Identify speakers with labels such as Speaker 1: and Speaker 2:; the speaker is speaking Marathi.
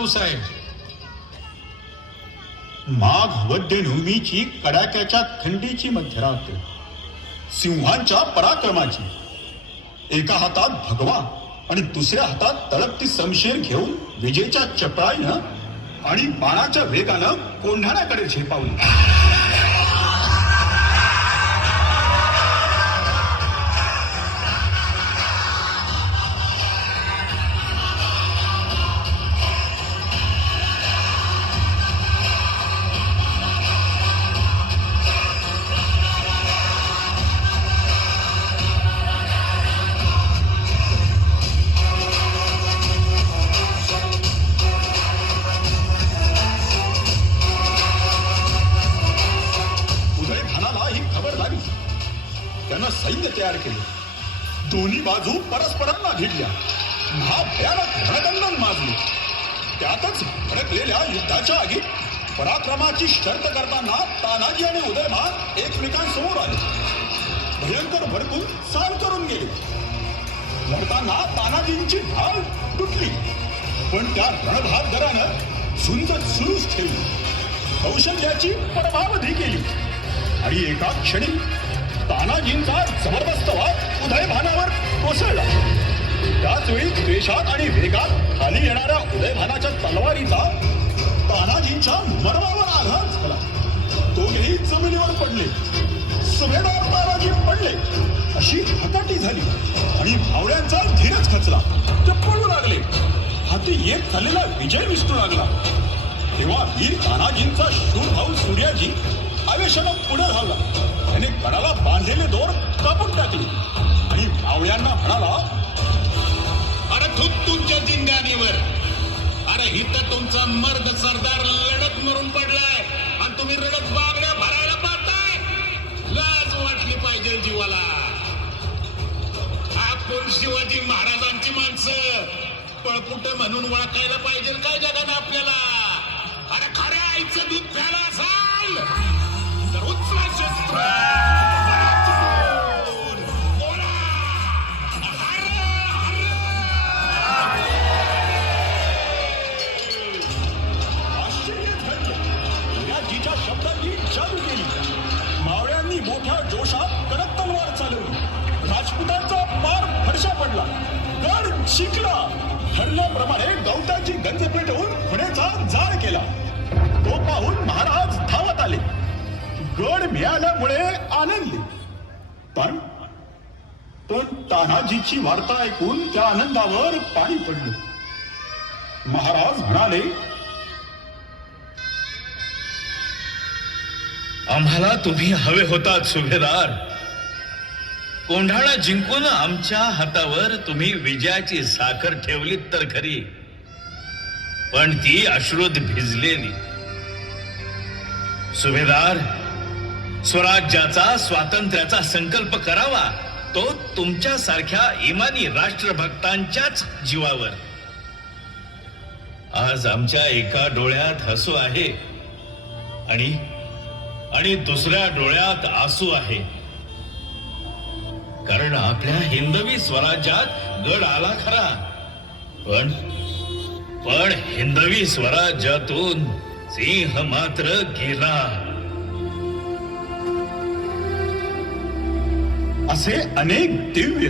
Speaker 1: रावसाहेब
Speaker 2: माघ वद्य कडाक्याच्या थंडीची मध्यरात्र सिंहांच्या पराक्रमाची एका हातात भगवा आणि दुसऱ्या हातात तळपती समशेर घेऊन विजेच्या चपळाईनं आणि बाणाच्या वेगानं कोंढाण्याकडे झेपावली. ही खबर लागली त्यानं सैन्य तयार केले. दोन्ही बाजू परस्परांना भिडल्या महाभयानक रणदंडन माजले. त्यातच भडकलेल्या युद्धाच्या आगीत पराक्रमाची शर्त करताना तानाजी आणि उदयभान एकमेकांसमोर आले. भयंकर भडकून साल करून गेले. लढताना तानाजींची ढाल तुटली. पण त्या रणभागदरानं झुंज सुरूच ठेवली. कौशल्याची पडभावधी केली. आणि एका क्षणी तानाजींचा जबरदस्त वाद उदयभानावर कोसळला. त्याचवेळी द्वेषात आणि वेगात खाली येणाऱ्या उदयभानाच्या तलवारीचा तानाजींच्या मर्मावर आघात झाला. दोघेही जमिनीवर पडले. सुभेदार तानाजी पडले. अशी हकाटी झाली आणि भावड्यांचा धीरच खचला. ते पळू लागले. हाती येत झालेला विजय विसरू लागला. तेव्हा वीर तानाजींचा शूर भाऊ सूर्याजी आवेशानं पुढे धावला त्याने गडाला बांधलेले दोर कापून टाकले. आणि मावळ्यांना म्हणाला
Speaker 1: अरे थुक तुमच्या जिंगाणीवर अरे इथं तुमचा मर्द सरदार लढत मरून पडलाय आणि तुम्ही रडत बागड्या भरायला पाहताय. लाज वाटली पाहिजे जीवाला. आपण शिवाजी महाराजांची माणसं. पळपुट म्हणून ओळखायला पाहिजे? काय जगाने आपल्याला? अरे खऱ्या आईचं दूध प्याला असाल.
Speaker 2: गड शिकला. ठरल्याप्रमाणे गवताची गंज पेटवून खुण्याचा जाळ केला. तो पाहून महाराज धावत आले. गड मिळाल्यामुळे आनंदले पण पण तानाजीची वार्ता ऐकून त्या आनंदावर पाणी पडलं. महाराज म्हणाले
Speaker 3: आम्हाला तुम्ही हवे होतात सुभेदार. कोंढाळा जिंकून आमच्या हातावर तुम्ही विजयाची साखर ठेवलीत तर खरी. पण ती अश्रुत भिजलेली. सुभेदार स्वराज्याचा स्वातंत्र्याचा संकल्प करावा तो तुमच्या सारख्या इमानी राष्ट्रभक्तांच्याच जीवावर. आज आमच्या एका डोळ्यात हसू आहे आणि आणि दुसऱ्या डोळ्यात आसू आहे. कारण आपल्या हिंदवी स्वराज्यात गड आला खरा. पण पण हिंदवी स्वराज्यातून सिंह मात्र गेला.
Speaker 2: असे अनेक दिव्य